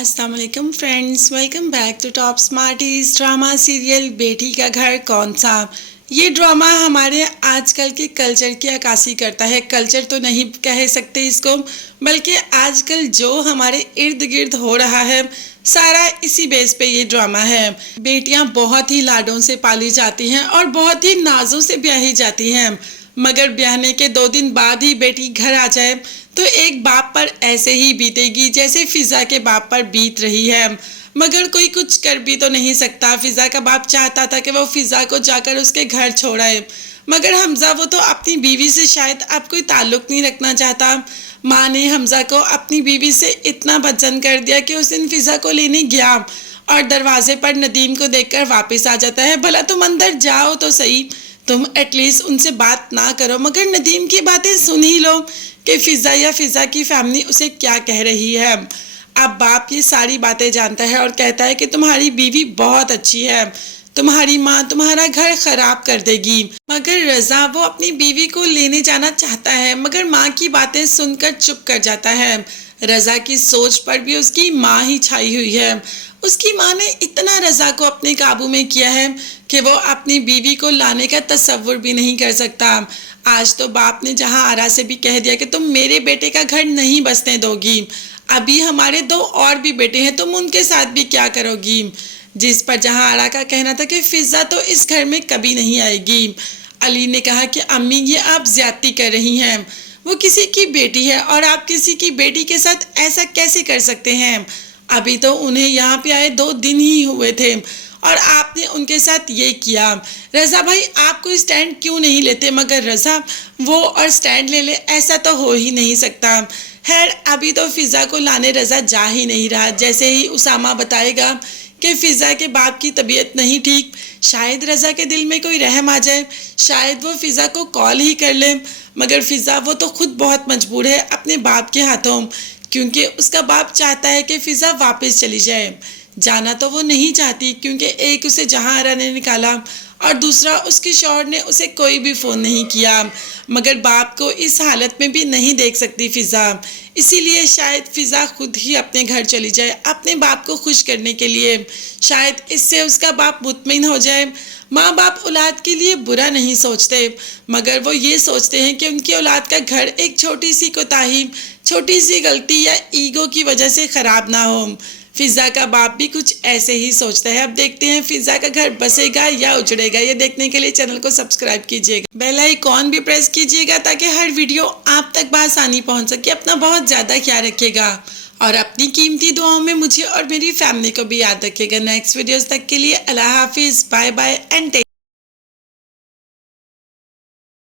अस्सलाम वालेकुम friends, welcome back to Top Smarties. Drama serial Beti Ka घर कौन सा, ये ड्रामा हमारे आजकल के कल्चर की अक्कासी करता है। कल्चर तो नहीं कह सकते इसको, बल्कि आजकल जो हमारे इर्द गिर्द हो रहा है सारा इसी बेस पे ये ड्रामा है। बेटियां बहुत ही लाडों से पाली जाती हैं और बहुत ही नाजों से ब्याही जाती हैं, मगर ब्याहने के 2 दिन बाद ही बेटी घर आ जाए तो एक बाप पर ऐसे ही बीतेगी जैसे फिजा के बाप पर बीत रही है। मगर कोई कुछ कर भी तो नहीं सकता। फिजा का बाप चाहता था कि वो फिजा को जाकर उसके घर छोड़ाए, मगर हमजा वो तो अपनी बीवी से शायद अब कोई ताल्लुक नहीं रखना चाहता। माँ ने हमजा को अपनी बीवी से इतना बदजन कर दिया कि उस दिन फिजा को लेने गया और दरवाजे पर नदीम को देखकर वापस आ जाता है। भला तुम अंदर जाओ तो सही, तुम एटलीस्ट उनसे बात ना करो, मगर नदीम की बातें सुन ही लो कि फिजा या फिजा की फैमिली उसे क्या कह रही है। अब बाप ये सारी बातें जानता है और कहता है कि तुम्हारी बीवी बहुत अच्छी है, तुम्हारी माँ तुम्हारा घर खराब कर देगी। मगर रजा वो अपनी बीवी को लेने जाना चाहता है, मगर माँ की बातें सुनकर चुप कर जाता है। रजा की सोच पर भी उसकी माँ ही छाई हुई है। उसकी माँ ने इतना रजा को अपने काबू में किया है कि वो अपनी बीवी को लाने का तसव्वुर भी नहीं कर सकता। आज तो बाप ने जहाँ आरा से भी कह दिया कि तुम मेरे बेटे का घर नहीं बसने दोगी, अभी हमारे 2 और भी बेटे हैं, तुम उनके साथ भी क्या करोगी। जिस पर जहाँ आरा का कहना था कि फिजा तो इस घर में कभी नहीं आएगी। अली ने कहा कि अम्मी ये आप ज्यादती कर रही हैं, वो किसी की बेटी है और आप किसी की बेटी के साथ ऐसा कैसे कर सकते हैं। अभी तो उन्हें यहाँ पे आए 2 दिन ही हुए थे और आपने उनके साथ ये किया। रज़ा भाई आप कोई स्टैंड क्यों नहीं लेते, मगर रज़ा वो और स्टैंड ले ले, ऐसा तो हो ही नहीं सकता। खैर अभी तो फिज़ा को लाने रज़ा जा ही नहीं रहा। जैसे ही उसामा बताएगा कि फिज़ा के बाप की तबीयत नहीं ठीक, शायद रज़ा के दिल में कोई रहम आ जाए, शायद वो फिज़ा को कॉल ही कर ले। मगर फिज़ा वो तो खुद बहुत मजबूर है अपने बाप के हाथों, क्योंकि उसका बाप चाहता है कि फिज़ा वापस चली जाए। जाना तो वो नहीं चाहती, क्योंकि एक उसे जहाँ आरा ने निकाला और दूसरा उसके शौहर ने उसे कोई भी फ़ोन नहीं किया। मगर बाप को इस हालत में भी नहीं देख सकती फिज़ा, इसीलिए शायद फिज़ा खुद ही अपने घर चली जाए अपने बाप को खुश करने के लिए। शायद इससे उसका बाप मुतमिन हो जाए। माँ बाप औलाद के लिए बुरा नहीं सोचते, मगर वो ये सोचते हैं कि उनकी औलाद का घर एक छोटी सी कोताही, छोटी सी गलती या ईगो की वजह से ख़राब ना हो। फिज़ा का बाप भी कुछ ऐसे ही सोचता है। अब देखते हैं फिज़ा का घर बसेगा या उजड़ेगा। ये देखने के लिए चैनल को सब्सक्राइब कीजिएगा, बेल आइकॉन भी प्रेस कीजिएगा ताकि हर वीडियो आप तक बआसानी पहुंच सके। अपना बहुत ज़्यादा ख्याल रखिएगा और अपनी कीमती दुआओं में मुझे और मेरी फैमिली को भी याद रखिएगा। नेक्स्ट वीडियोस तक के लिए अल्लाह हाफिज़, बाय बाय एंड टेक